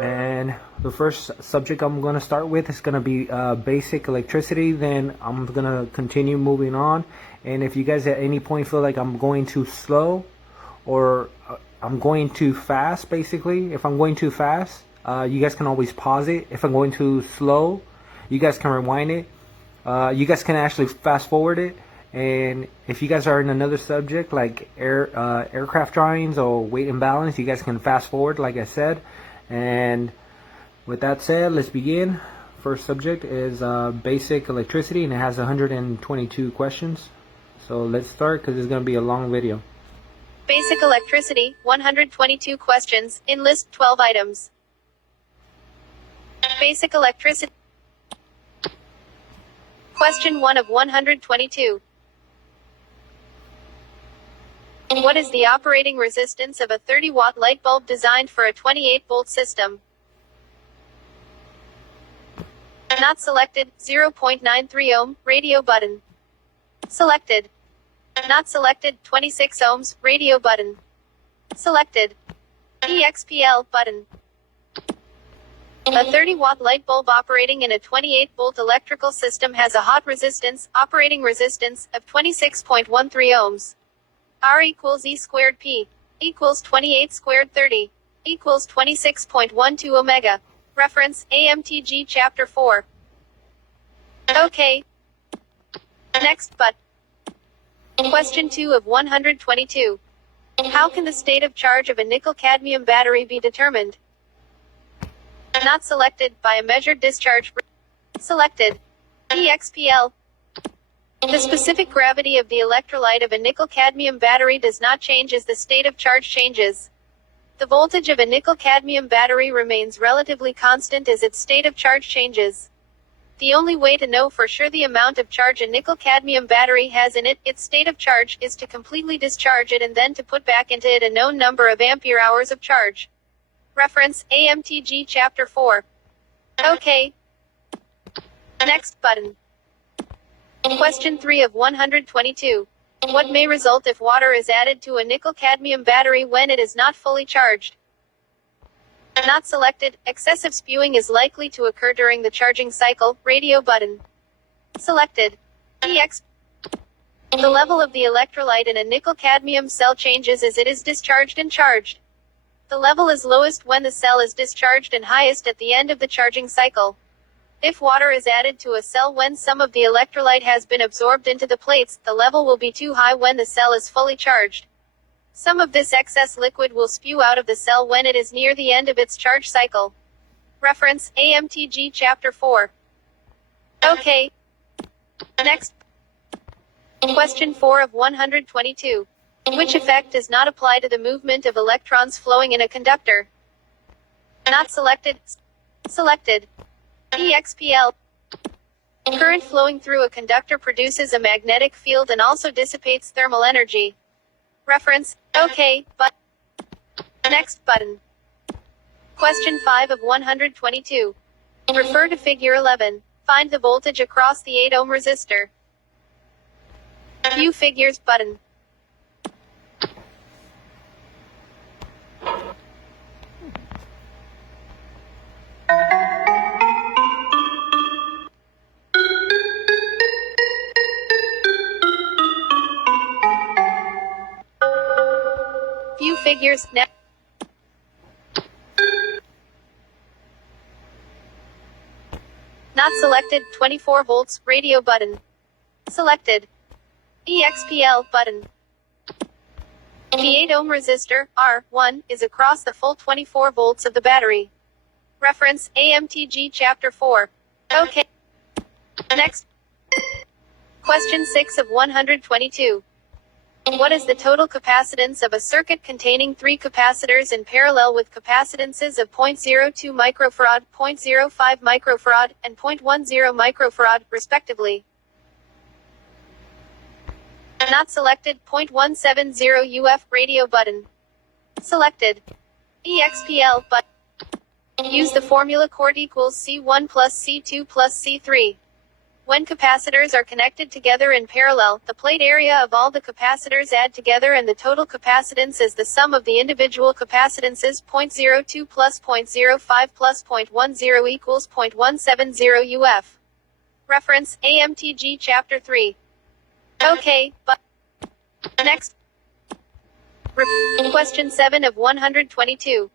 And the first subject I'm going to start with is going to be basic electricity. Then I'm going to continue moving on. And if you guys at any point feel like I'm going too slow or I'm going too fast, basically, if I'm going too fast, you guys can always pause it. If I'm going too slow, you guys can rewind it. You guys can actually fast forward it. And if you guys are in another subject like aircraft drawings or weight and balance, you guys can fast forward, like I said. And with that said, let's begin. First subject is basic electricity, and it has 122 questions. So let's start because it's going to be a long video. Basic electricity, 122 questions, in list 12 items. Basic electricity. Question 1 of 122. What is the operating resistance of a 30-watt light bulb designed for a 28-volt system? Not selected, 0.93 ohm, radio button. Selected. Not selected, 26 ohms, radio button. Selected. EXPL button. A 30-watt light bulb operating in a 28-volt electrical system has a hot resistance, operating resistance, of 26.13 ohms. R equals E squared P equals 28 squared 30 equals 26.12 omega. Reference, AMTG Chapter 4. OK. Next, but. Question 2 of 122. How can the state of charge of a nickel-cadmium battery be determined? Not selected, by a measured discharge. Selected. EXPL. The specific gravity of the electrolyte of a nickel-cadmium battery does not change as the state of charge changes. The voltage of a nickel-cadmium battery remains relatively constant as its state of charge changes. The only way to know for sure the amount of charge a nickel-cadmium battery has in it, its state of charge, is to completely discharge it and then to put back into it a known number of ampere hours of charge. Reference, AMTG Chapter 4. OK. Next button. Question 3 of 122. What may result if water is added to a nickel-cadmium battery when it is not fully charged? Not selected, excessive spewing is likely to occur during the charging cycle, radio button. Selected. EX. The level of the electrolyte in a nickel-cadmium cell changes as it is discharged and charged. The level is lowest when the cell is discharged and highest at the end of the charging cycle. If water is added to a cell when some of the electrolyte has been absorbed into the plates, the level will be too high when the cell is fully charged. Some of this excess liquid will spew out of the cell when it is near the end of its charge cycle. Reference, AMTG Chapter 4. OK. Next. Question 4 of 122. Which effect does not apply to the movement of electrons flowing in a conductor? Not selected. Selected. EXPL. Current flowing through a conductor produces a magnetic field and also dissipates thermal energy. Reference, OK, but. Next button. Question 5 of 122. Refer to Figure 11. Find the voltage across the 8 ohm resistor. View figures button. View figures now. Not selected, 24 volts, radio button. Selected. EXPL button. The 8 ohm resistor, R1, is across the full 24 volts of the battery. Reference, AMTG Chapter 4. OK. Next. Question 6 of 122. What is the total capacitance of a circuit containing 3 capacitors in parallel with capacitances of 0.02 microfarad, 0.05 microfarad, and 0.10 microfarad, respectively? Not selected, 0.170 UF, radio button. Selected. EXPL button. Use the formula chord equals C1 plus C2 plus C3. When capacitors are connected together in parallel, the plate area of all the capacitors add together and the total capacitance is the sum of the individual capacitances. 0.02 plus 0.05 plus 0.10 equals 0.170 UF. Reference, AMTG Chapter 3. Okay, but next. Question 7 of 122.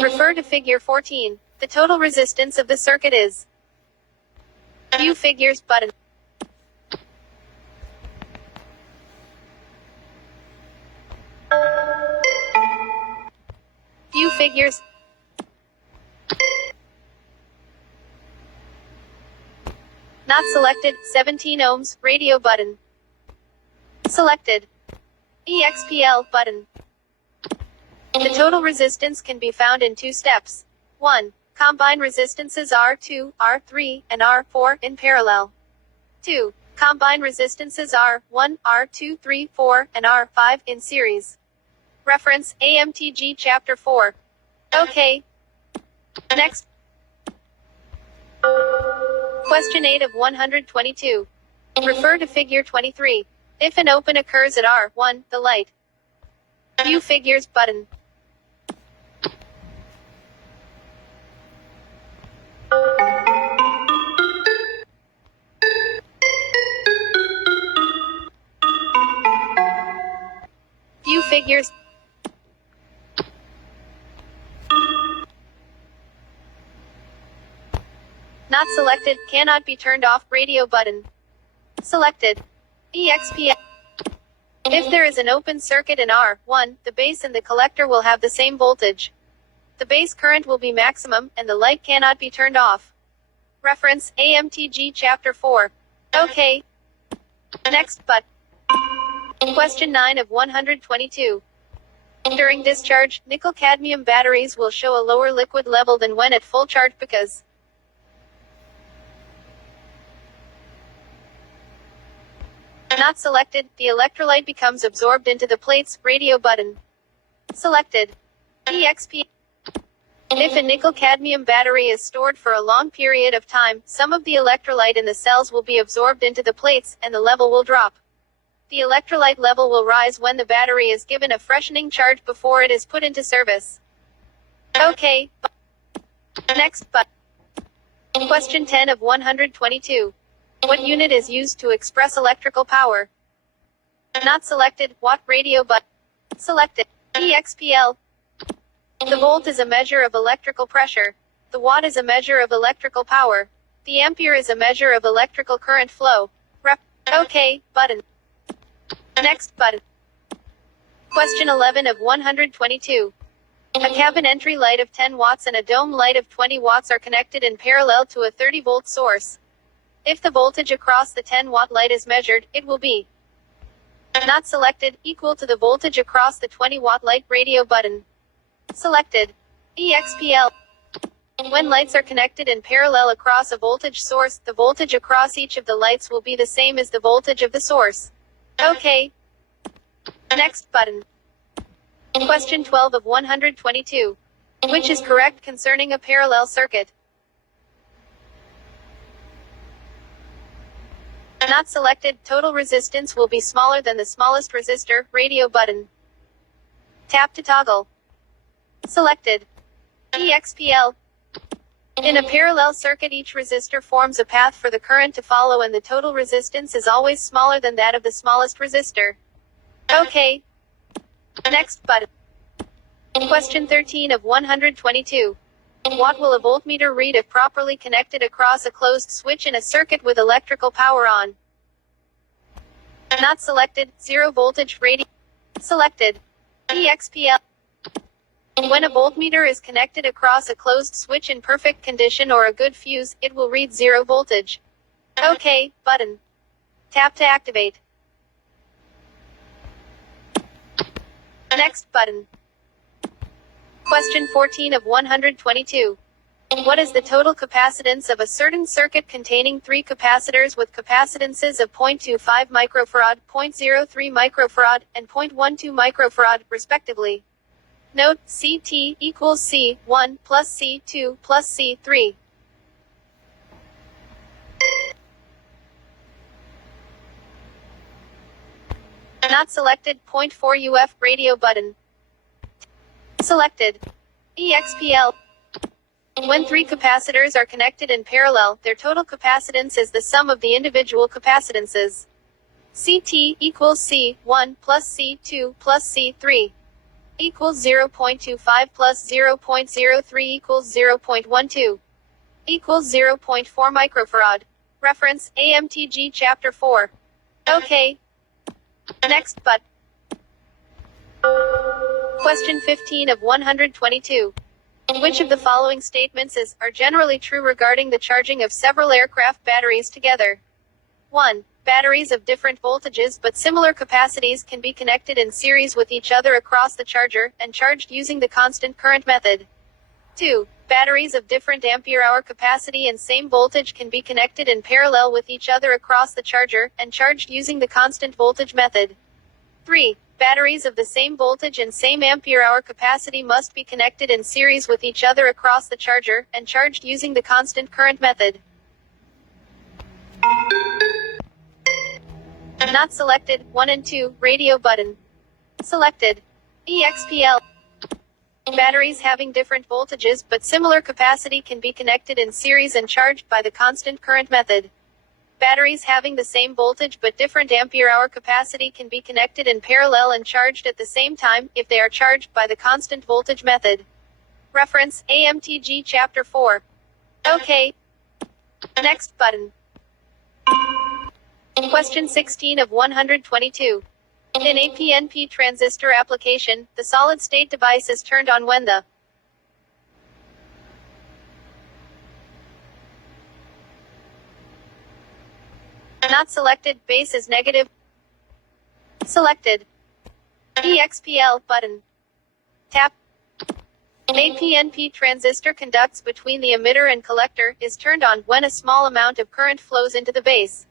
Refer to Figure 14. The total resistance of the circuit is. View figures button. View figures. Not selected, 17 ohms, radio button. Selected. EXPL button. The total resistance can be found in two steps. 1. Combine resistances R2, R3, and R4 in parallel. 2. Combine resistances R1, R2, 3, 4, and R5 in series. Reference, AMTG Chapter 4. Okay. Next. Question 8 of 122. Refer to Figure 23. If an open occurs at R1, the light. View figures button. View figures. Not selected, cannot be turned off, radio button. Selected. EXP. If there is an open circuit in R1, the base and the collector will have the same voltage. The base current will be maximum, and the light cannot be turned off. Reference, AMTG Chapter 4. Okay. Next, but. Question 9 of 122. During discharge, nickel-cadmium batteries will show a lower liquid level than when at full charge because. Not selected, the electrolyte becomes absorbed into the plates, radio button. Selected. EXP. If a nickel-cadmium battery is stored for a long period of time, some of the electrolyte in the cells will be absorbed into the plates, and the level will drop. The electrolyte level will rise when the battery is given a freshening charge before it is put into service. Okay. Next, but. Question 10 of 122. What unit is used to express electrical power? Not selected, watt, radio but. Selected. EXPL. The volt is a measure of electrical pressure. The watt is a measure of electrical power. The ampere is a measure of electrical current flow. OK, button. Next button. Question 11 of 122. A cabin entry light of 10 watts and a dome light of 20 watts are connected in parallel to a 30-volt source. If the voltage across the 10-watt light is measured, it will be. Not selected, equal to the voltage across the 20-watt light, radio button. Selected. EXPL. When lights are connected in parallel across a voltage source, the voltage across each of the lights will be the same as the voltage of the source. OK. Next button. Question 12 of 122. Which is correct concerning a parallel circuit? Not selected, total resistance will be smaller than the smallest resistor, radio button. Tap to toggle. Selected. EXPL. In a parallel circuit, each resistor forms a path for the current to follow and the total resistance is always smaller than that of the smallest resistor. OK. Next button. Question 13 of 122. What will a voltmeter read if properly connected across a closed switch in a circuit with electrical power on? Not selected, 0 voltage, radio. Selected. EXPL. When a voltmeter is connected across a closed switch in perfect condition or a good fuse, it will read 0 voltage. OK, button. Tap to activate. Next button. Question 14 of 122. What is the total capacitance of a certain circuit containing 3 capacitors with capacitances of 0.25 microfarad, 0.03 microfarad, and 0.12 microfarad, respectively? Note, CT equals C1 plus C2 plus C3. Not selected. 0.4 UF radio button. Selected. EXPL. When three capacitors are connected in parallel, their total capacitance is the sum of the individual capacitances. CT equals C1 plus C2 plus C3 equals 0.25 plus 0.03 equals 0.12 equals 0.4 microfarad. Reference AMTG Chapter 4. OK. Next but. Question 15 of 122. Which of the following statements are generally true regarding the charging of several aircraft batteries together? 1. Batteries of different voltages but similar capacities can be connected in series with each other across the charger, and charged using the constant current method. 2. Batteries of different ampere-hour capacity and same voltage can be connected in parallel with each other across the charger, and charged using the constant voltage method. 3. Batteries of the same voltage and same ampere-hour capacity must be connected in series with each other across the charger, and charged using the constant current method. Not selected. 1 and 2, radio button. Selected. EXPL. Batteries having different voltages but similar capacity can be connected in series and charged by the constant current method. Batteries having the same voltage but different ampere-hour capacity can be connected in parallel and charged at the same time, if they are charged by the constant voltage method. Reference AMTG Chapter 4. OK. Next button. Question 16 of 122. In a PNP transistor application, the solid-state device is turned on when the not selected base is negative. Selected. EXPL button. Tap. A PNP transistor conducts between the emitter and collector, is turned on when a small amount of current flows into the base.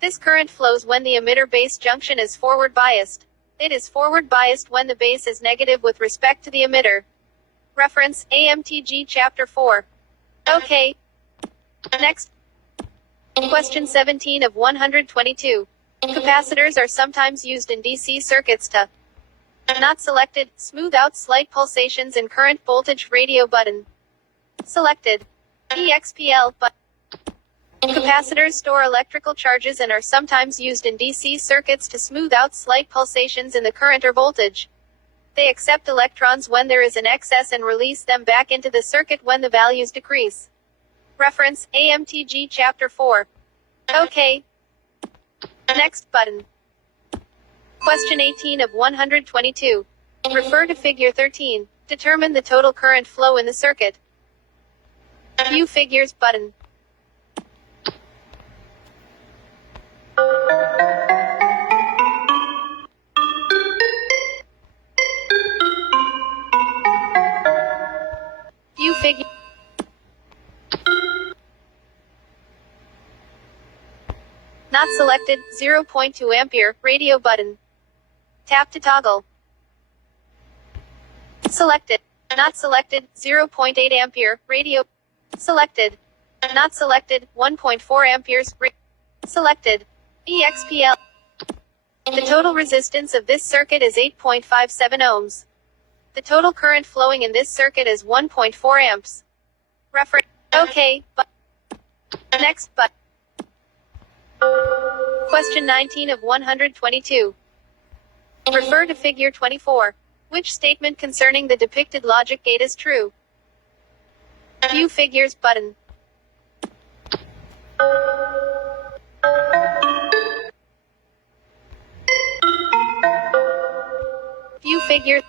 This current flows when the emitter-base junction is forward biased. It is forward biased when the base is negative with respect to the emitter. Reference AMTG Chapter 4. OK. Next. Question 17 of 122. Capacitors are sometimes used in DC circuits to not selected, smooth out slight pulsations in current voltage radio button. Selected. EXPL button. Capacitors store electrical charges and are sometimes used in DC circuits to smooth out slight pulsations in the current or voltage. They accept electrons when there is an excess and release them back into the circuit when the values decrease. Reference AMTG Chapter 4. OK. Next button. Question 18 of 122. Refer to Figure 13. Determine the total current flow in the circuit. View figures button. View figure. Not selected. 0.2 ampere radio button. Tap to toggle. Selected. Not selected. 0.8 ampere radio. Selected. Not selected. 1.4 amperes. Selected. EXPL. The total resistance of this circuit is 8.57 ohms. The total current flowing in this circuit is 1.4 amps. Reference. OK. Next but. Question 19 of 122. Refer to Figure 24. Which statement concerning the depicted logic gate is true? View figures button. View figures.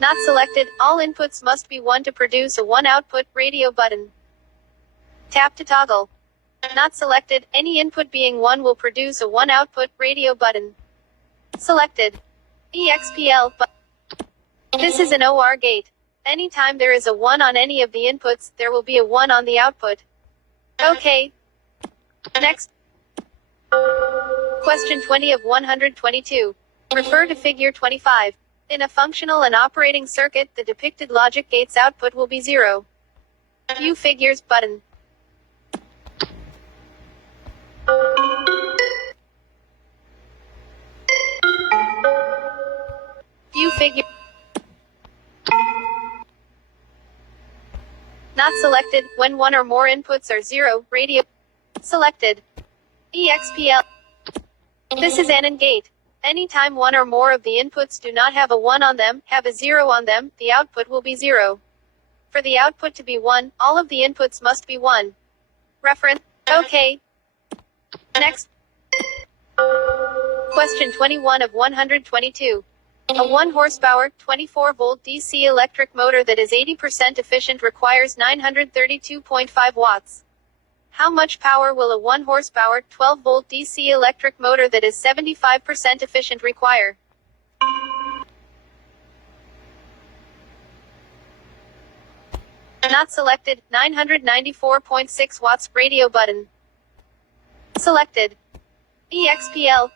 Not selected. All inputs must be 1 to produce a 1 output radio button. Tap to toggle. Not selected. Any input being 1 will produce a 1 output radio button. Selected. EXPL button. This is an OR gate. Anytime there is a 1 on any of the inputs, there will be a 1 on the output. OK. Next. Question 20 of 122. Refer to Figure 25. In a functional and operating circuit, the depicted logic gate's output will be 0. View figures button. View figure. Not selected, when one or more inputs are 0, radio. Selected. EXPL. This is an AND gate. Anytime one or more of the inputs do not have a 1 on them, have a 0 on them, the output will be 0. For the output to be 1, all of the inputs must be 1. Reference. OK. Next. Question 21 of 122. A 1 horsepower, 24 volt DC electric motor that is 80% efficient requires 932.5 watts. How much power will a 1 horsepower, 12 volt DC electric motor that is 75% efficient require? Not selected, 994.6 watts, radio button. Selected. EXPL.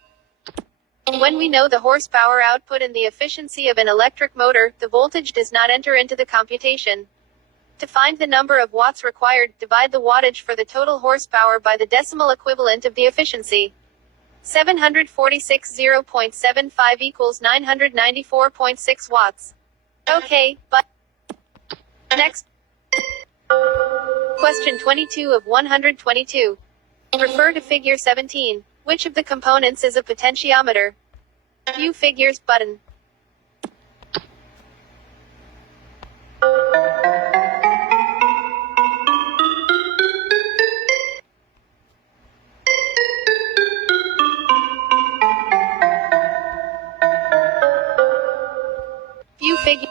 When we know the horsepower output and the efficiency of an electric motor, the voltage does not enter into the computation. To find the number of watts required, divide the wattage for the total horsepower by the decimal equivalent of the efficiency. 746.0.75 equals 994.6 watts. OK, but next. Question 22 of 122. Refer to figure 17. Which of the components is a potentiometer? View figures button. View figure.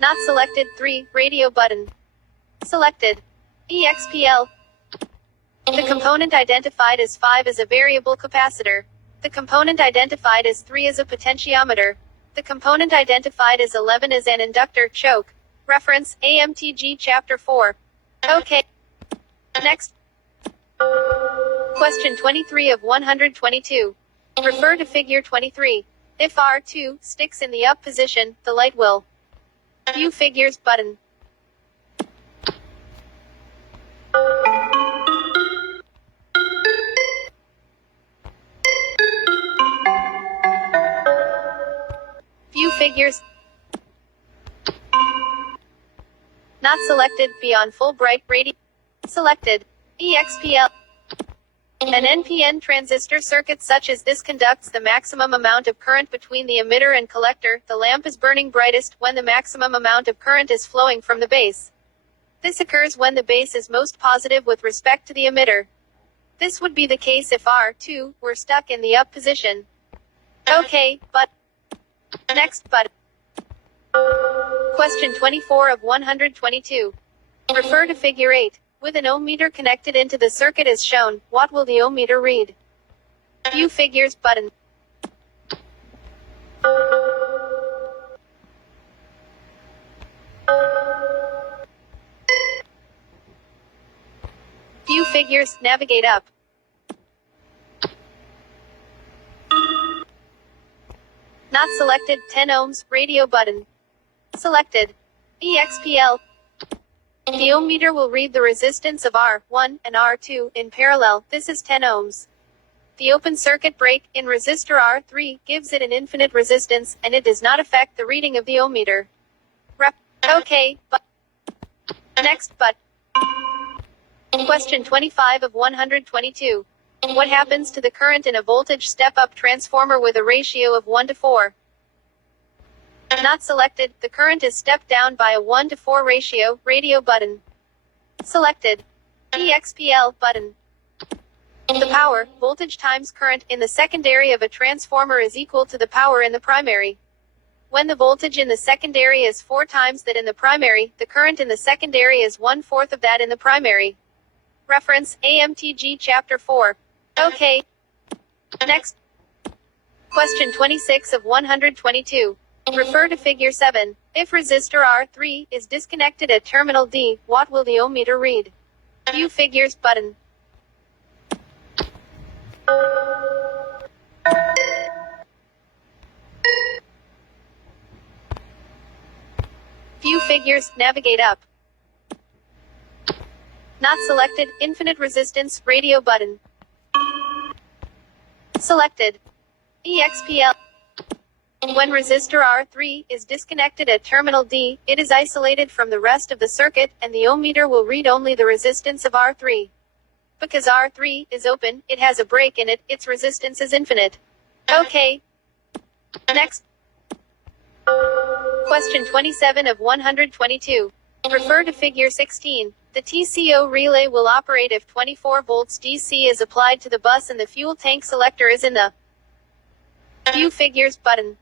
Not selected. 3. Radio button. Selected. EXPL. The component identified as 5 is a variable capacitor. The component identified as 3 is a potentiometer. The component identified as 11 is an inductor, choke. Reference, AMTG Chapter 4. OK. Next. Question 23 of 122. Refer to figure 23. If R2 sticks in the up position, the light will. View figures button. View figures. Not selected, beyond full bright radio. Selected. EXPL. An NPN transistor circuit such as this conducts the maximum amount of current between the emitter and collector. The lamp is burning brightest when the maximum amount of current is flowing from the base. This occurs when the base is most positive with respect to the emitter. This would be the case if R2 were stuck in the up position. OK, but next but. Question 24 of 122. Refer to figure 8. With an ohm meter connected into the circuit as shown, what will the ohm meter read? View figures button. View figures, navigate up. Not selected, 10 ohms, radio button. Selected. EXPL. The ohm meter will read the resistance of R1 and R2 in parallel. This is 10 ohms. The open circuit break in resistor R3 gives it an infinite resistance, and it does not affect the reading of the ohm meter. OK, but next but. Question 25 of 122. What happens to the current in a voltage step-up transformer with a ratio of 1 to 4? Not selected, the current is stepped down by a 1 to 4 ratio, radio button. Selected. EXPL button. The power, voltage times current, in the secondary of a transformer is equal to the power in the primary. When the voltage in the secondary is 4 times that in the primary, the current in the secondary is 1/4 of that in the primary. Reference, AMTG Chapter 4. OK. Next. Question 26 of 122. Refer to figure 7. If resistor R3 is disconnected at terminal D, what will the ohm meter read? View figures button. View figures, navigate up. Not selected, infinite resistance, radio button. Selected. EXPL. When resistor R3 is disconnected at terminal D, it is isolated from the rest of the circuit, and the ohm meter will read only the resistance of R3. Because R3 is open, it has a break in it, its resistance is infinite. Okay. Next. Question 27 of 122. Refer to figure 16. The TCO relay will operate if 24 volts DC is applied to the bus and the fuel tank selector is in the View figures button.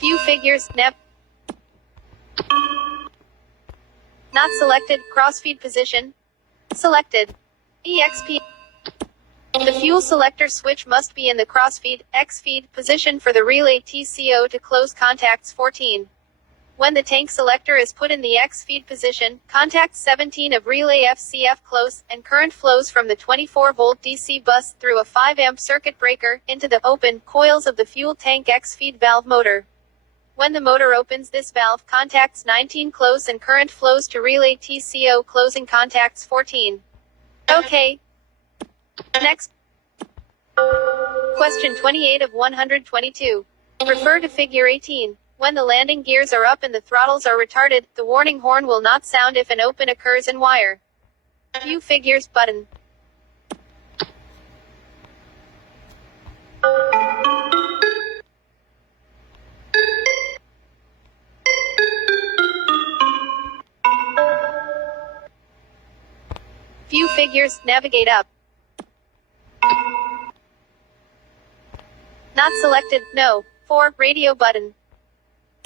View figures, not selected, crossfeed position. Selected. EXP. The fuel selector switch must be in the crossfeed, X-feed, position for the relay TCO to close contacts 14. When the tank selector is put in the X-feed position, contact 17 of relay FCF close, and current flows from the 24-volt DC bus through a 5-amp circuit breaker, into the open coils of the fuel tank X-feed valve motor. When the motor opens, this valve contacts 19 close and current flows to relay TCO closing contacts 14. Okay. Next. Question 28 of 122. Refer to figure 18. When the landing gears are up and the throttles are retarded, the warning horn will not sound if an open occurs in wire. View figures button. View figures, navigate up. Not selected, no. 4, radio button.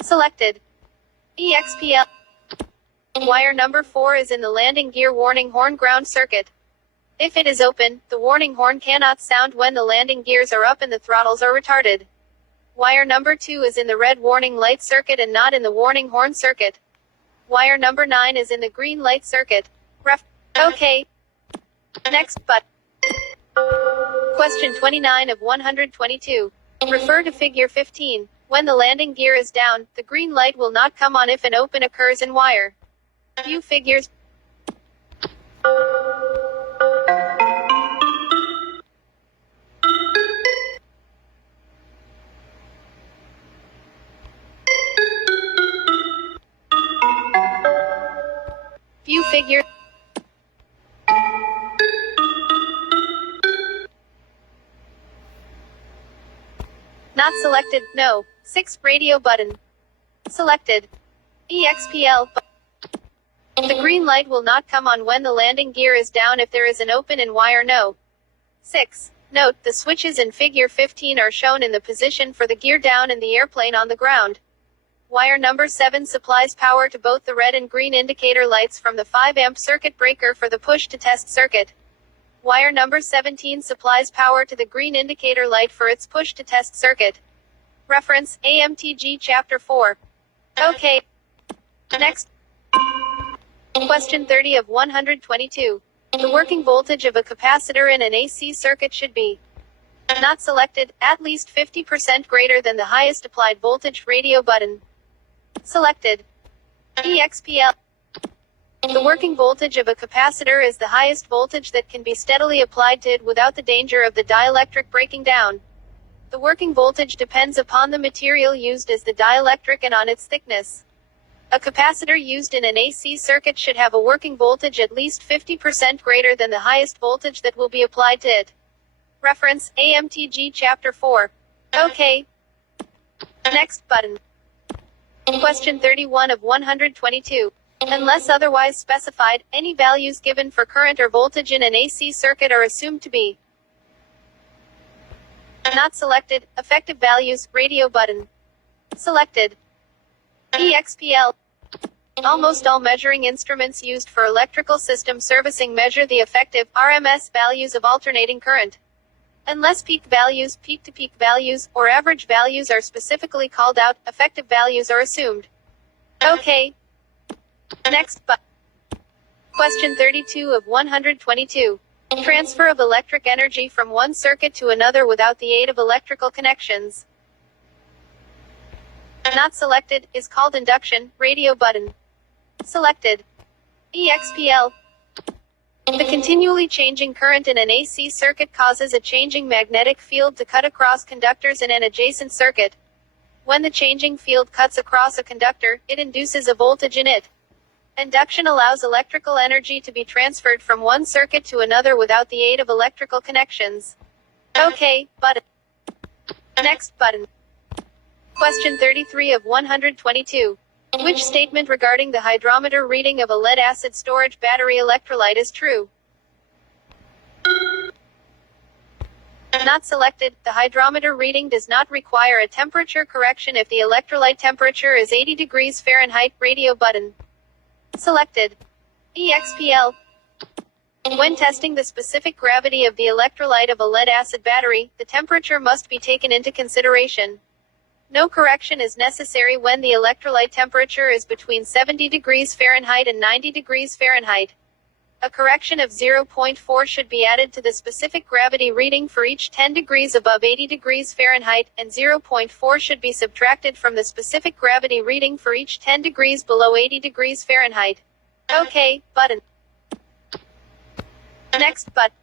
Selected. EXPL. Wire number 4 is in the landing gear warning horn ground circuit. If it is open, the warning horn cannot sound when the landing gears are up and the throttles are retarded. Wire number 2 is in the red warning light circuit and not in the warning horn circuit. Wire number 9 is in the green light circuit. Okay. Next, Question 29 of 122. Refer to figure 15. When the landing gear is down, the green light will not come on if an open occurs in wire. View figures. View figure. Not selected, no. 6, radio button. Selected. EXPL. The green light will not come on when the landing gear is down if there is an open in wire no. 6. Note, the switches in figure 15 are shown in the position for the gear down and the airplane on the ground. Wire number 7 supplies power to both the red and green indicator lights from the 5-amp circuit breaker for the push-to-test circuit. Wire number 17 supplies power to the green indicator light for its push-to-test circuit. Reference, AMTG Chapter 4. Okay. Next. Question 30 of 122. The working voltage of a capacitor in an AC circuit should be not selected, at least 50% greater than the highest applied voltage radio button. Selected. EXPL. The working voltage of a capacitor is the highest voltage that can be steadily applied to it without the danger of the dielectric breaking down. The working voltage depends upon the material used as the dielectric and on its thickness. A capacitor used in an AC circuit should have a working voltage at least 50% greater than the highest voltage that will be applied to it. Reference, AMTG Chapter 4. Okay. Next button. Question 31 of 122. Unless otherwise specified, any values given for current or voltage in an AC circuit are assumed to be not selected, effective values, radio button. Selected. EXPL. Almost all measuring instruments used for electrical system servicing measure the effective RMS values of alternating current. Unless peak values, peak-to-peak values, or average values are specifically called out, effective values are assumed. Okay. Next button. Question 32 of 122. Transfer of electric energy from one circuit to another without the aid of electrical connections. Not selected, is called induction, radio button. Selected. EXPL. The continually changing current in an AC circuit causes a changing magnetic field to cut across conductors in an adjacent circuit. When the changing field cuts across a conductor, it induces a voltage in it. Induction allows electrical energy to be transferred from one circuit to another without the aid of electrical connections. OK, button. Next button. Question 33 of 122. Which statement regarding the hydrometer reading of a lead-acid storage battery electrolyte is true? Not selected. The hydrometer reading does not require a temperature correction if the electrolyte temperature is 80 degrees Fahrenheit. Radio button. Selected. EXPL. When testing the specific gravity of the electrolyte of a lead-acid battery, the temperature must be taken into consideration. No correction is necessary when the electrolyte temperature is between 70 degrees Fahrenheit and 90 degrees Fahrenheit. A correction of 0.4 should be added to the specific gravity reading for each 10 degrees above 80 degrees Fahrenheit, and 0.4 should be subtracted from the specific gravity reading for each 10 degrees below 80 degrees Fahrenheit. OK, button. Next button.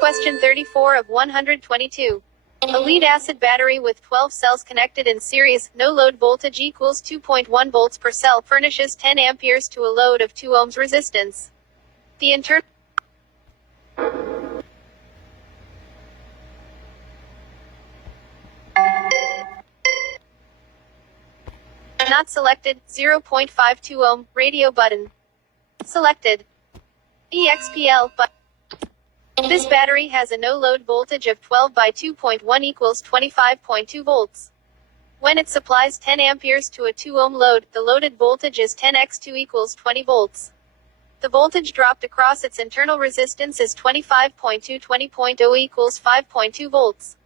Question 34 of 122. A lead-acid battery with 12 cells connected in series, no load voltage equals 2.1 volts per cell furnishes 10 amperes to a load of 2 ohms resistance. The internal not selected, 0.52 ohm, radio button. Selected. EXPL button. This battery has a no-load voltage of 12 by 2.1 equals 25.2 volts. When it supplies 10 amperes to a 2 ohm load, the loaded voltage is 10x2 equals 20 volts. The voltage dropped across its internal resistance is 25.2 20.0 equals 5.2 volts.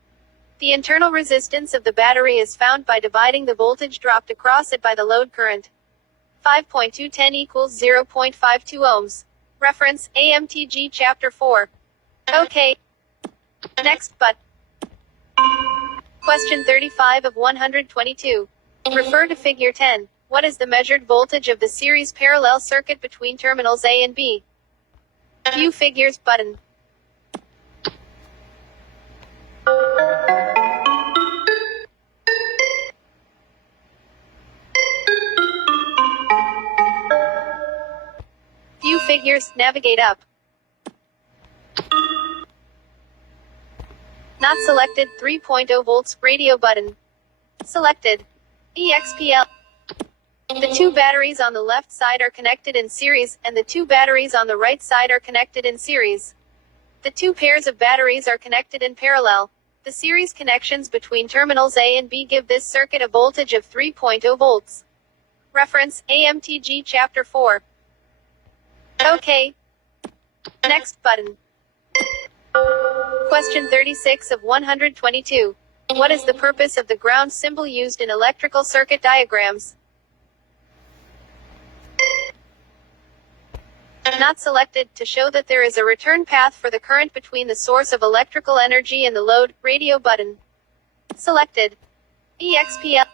The internal resistance of the battery is found by dividing the voltage dropped across it by the load current. 5.210 equals 0.52 ohms. Reference, AMTG Chapter 4. OK. Next button. Question 35 of 122. Refer to Figure 10. What is the measured voltage of the series parallel circuit between terminals A and B? View figures button. View figures, navigate up. Not selected, 3.0 volts, radio button. Selected. EXPL. The two batteries on the left side are connected in series, and the two batteries on the right side are connected in series. The two pairs of batteries are connected in parallel. The series connections between terminals A and B give this circuit a voltage of 3.0 volts. Reference, AMTG Chapter 4. OK. Next button. Question 36 of 122. What is the purpose of the ground symbol used in electrical circuit diagrams? Not selected, to show that there is a return path for the current between the source of electrical energy and the load, radio button. Selected. EXPL.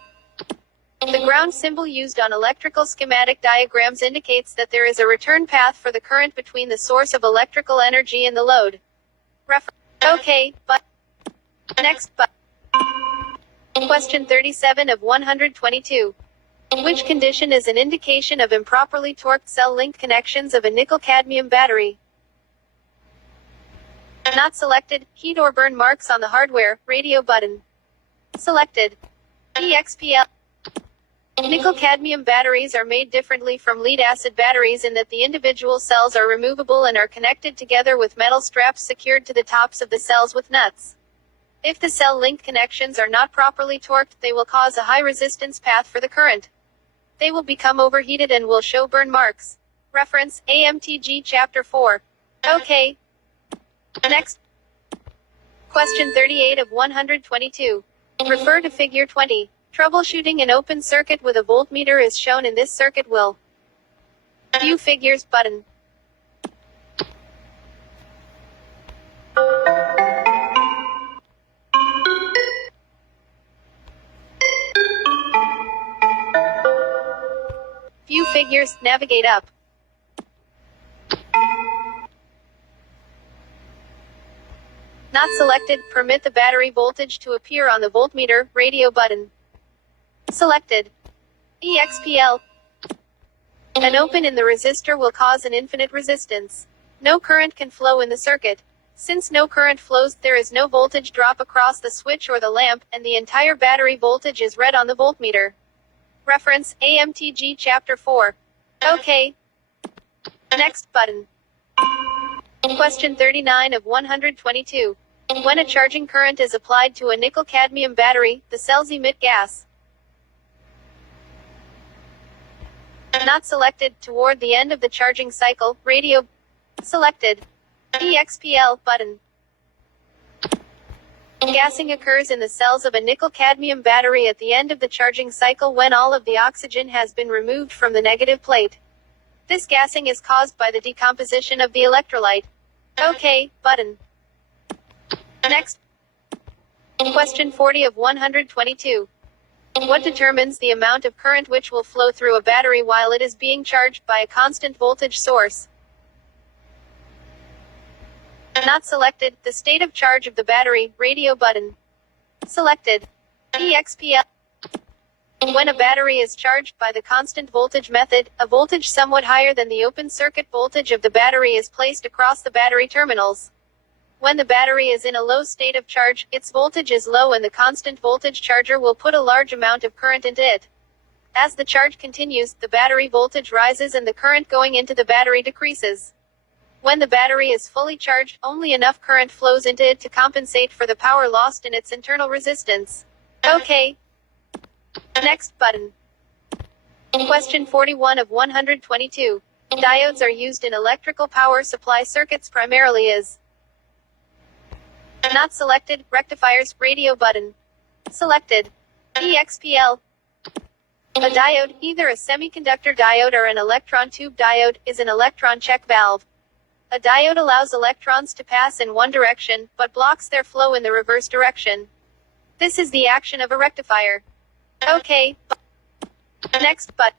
The ground symbol used on electrical schematic diagrams indicates that there is a return path for the current between the source of electrical energy and the load. OK, but next but Question 37 of 122. Which condition is an indication of improperly torqued cell link connections of a nickel-cadmium battery? Not selected, heat or burn marks on the hardware, radio button. Selected. EXPL. Nickel-cadmium batteries are made differently from lead-acid batteries in that the individual cells are removable and are connected together with metal straps secured to the tops of the cells with nuts. If the cell link connections are not properly torqued, they will cause a high resistance path for the current. They will become overheated and will show burn marks. Reference, AMTG Chapter 4. OK. Next. Question 38 of 122. Refer to figure 20. Troubleshooting an open circuit with a voltmeter is shown in this circuit will. View figures button. View figures, navigate up. Not selected, permit the battery voltage to appear on the voltmeter, radio button. Selected. EXPL. An open in the resistor will cause an infinite resistance. No current can flow in the circuit. Since no current flows, there is no voltage drop across the switch or the lamp, and the entire battery voltage is read on the voltmeter. Reference, AMTG Chapter 4. OK. Next button. Question 39 of 122. When a charging current is applied to a nickel-cadmium battery, the cells emit gas. Not selected, toward the end of the charging cycle, radio. Selected. EXPL button. Gassing occurs in the cells of a nickel-cadmium battery at the end of the charging cycle when all of the oxygen has been removed from the negative plate. This gassing is caused by the decomposition of the electrolyte. OK, button. Next. Question 40 of 122. What determines the amount of current which will flow through a battery while it is being charged by a constant voltage source? Not selected, the state of charge of the battery, radio button. Selected. EXPL. When a battery is charged by the constant voltage method, a voltage somewhat higher than the open circuit voltage of the battery is placed across the battery terminals. When the battery is in a low state of charge, its voltage is low and the constant voltage charger will put a large amount of current into it. As the charge continues, the battery voltage rises and the current going into the battery decreases. When the battery is fully charged, only enough current flows into it to compensate for the power lost in its internal resistance. OK. Next button. Question 41 of 122. Diodes are used in electrical power supply circuits primarily as. Not selected, rectifiers, radio button. Selected. EXPL. A diode, either a semiconductor diode or an electron tube diode, is an electron check valve. A diode allows electrons to pass in one direction, but blocks their flow in the reverse direction. This is the action of a rectifier. OK. Next but.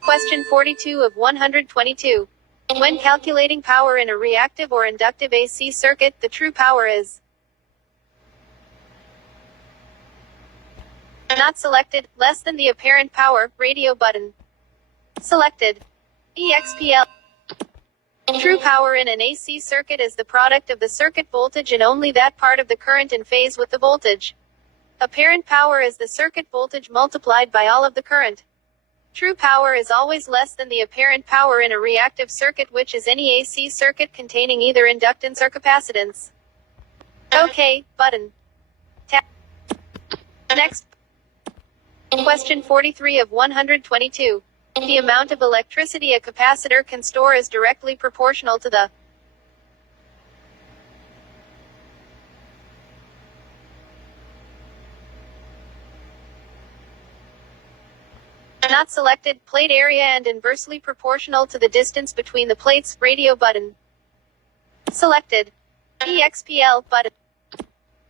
Question 42 of 122. When calculating power in a reactive or inductive AC circuit, the true power is. Not selected, less than the apparent power, radio button. Selected. EXPL. True power in an AC circuit is the product of the circuit voltage and only that part of the current in phase with the voltage. Apparent power is the circuit voltage multiplied by all of the current. True power is always less than the apparent power in a reactive circuit, which is any AC circuit containing either inductance or capacitance. OK, button. Tap. Next. Question 43 of 122. The amount of electricity a capacitor can store is directly proportional to the. Not selected, plate area and inversely proportional to the distance between the plates, radio button. Selected. EXPL button.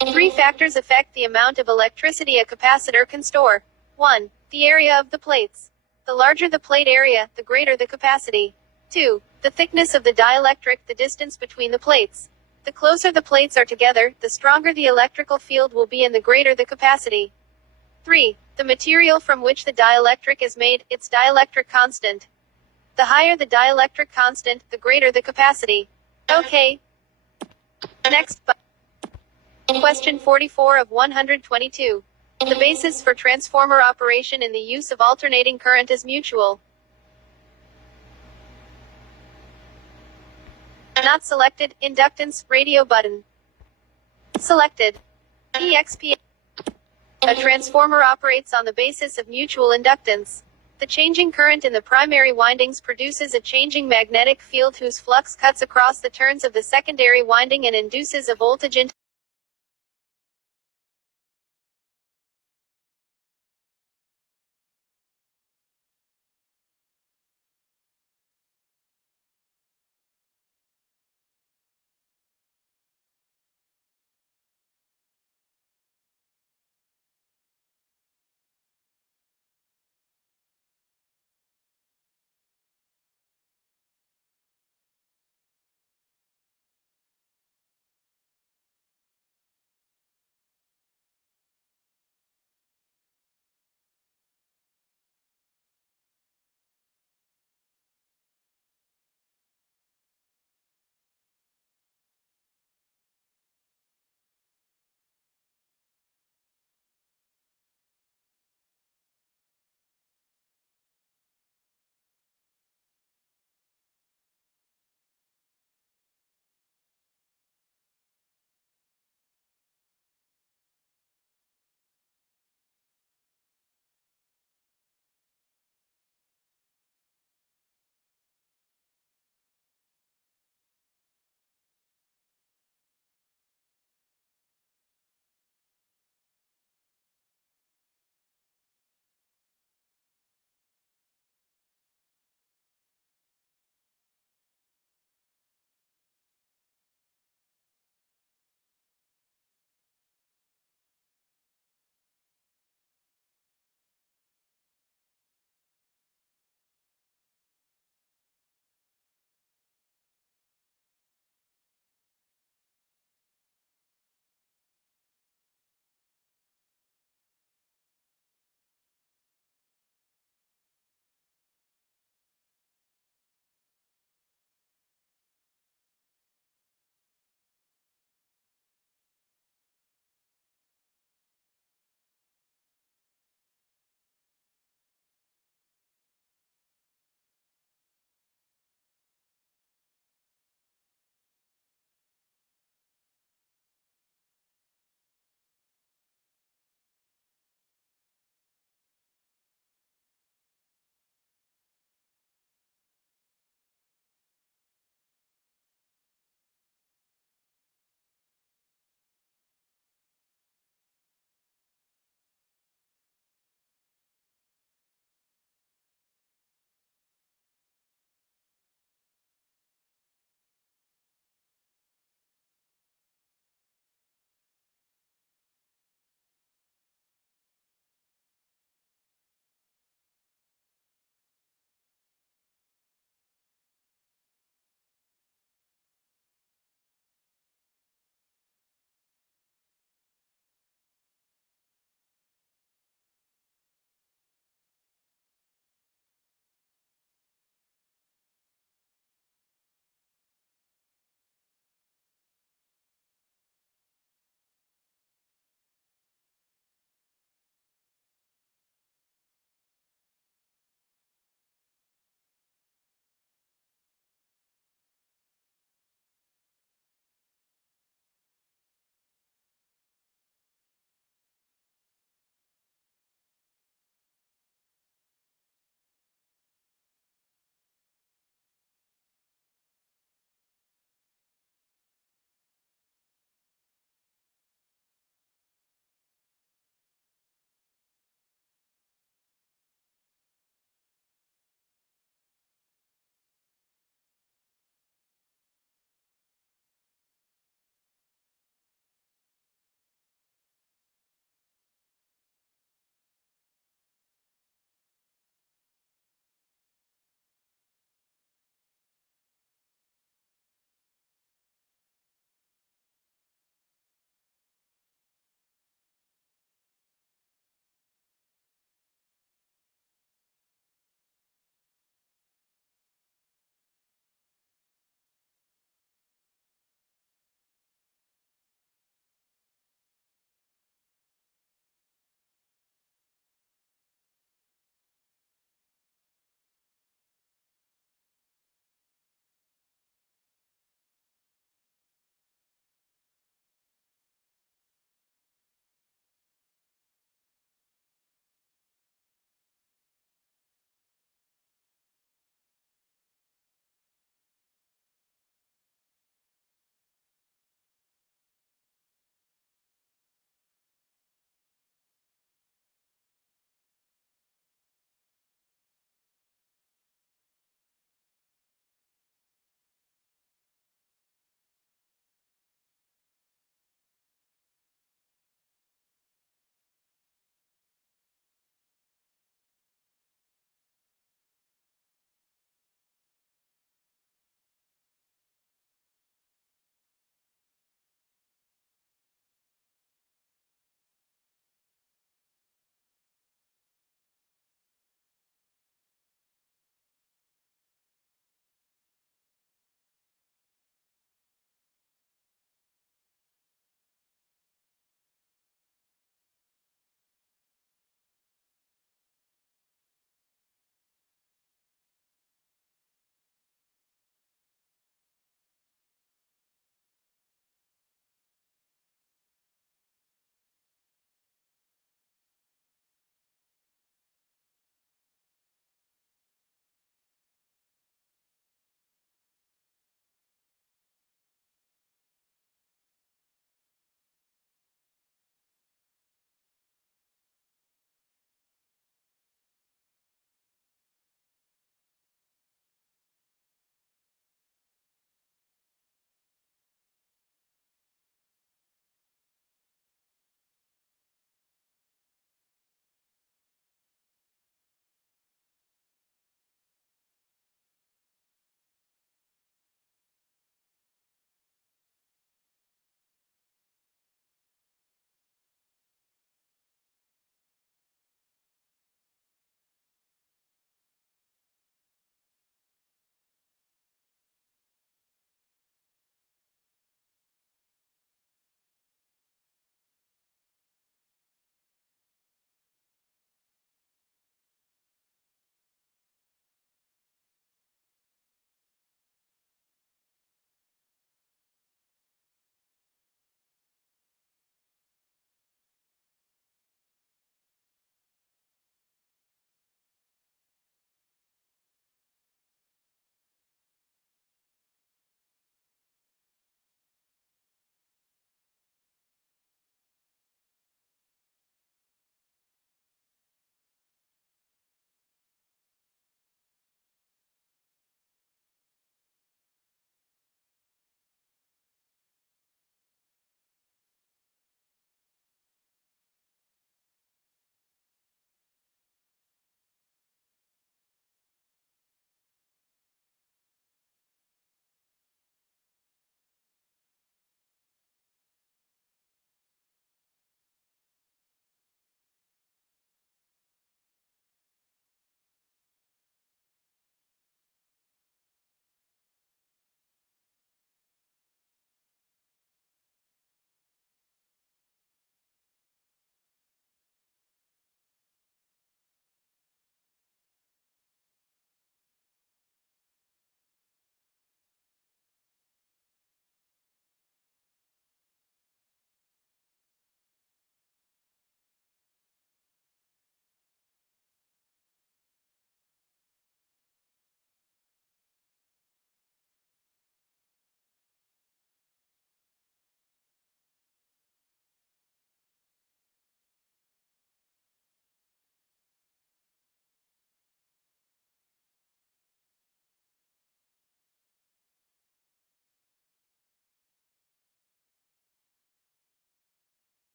3 factors affect the amount of electricity a capacitor can store. 1. The area of the plates. The larger the plate area, the greater the capacity. 2. The thickness of the dielectric, the distance between the plates. The closer the plates are together, the stronger the electrical field will be and the greater the capacity. 3. The material from which the dielectric is made, its dielectric constant. The higher the dielectric constant, the greater the capacity. OK. Next. Question 44 of 122. The basis for transformer operation in the use of alternating current is mutual. Not selected, inductance, radio button. Selected. EXP. A transformer operates on the basis of mutual inductance. The changing current in the primary windings produces a changing magnetic field whose flux cuts across the turns of the secondary winding and induces a voltage into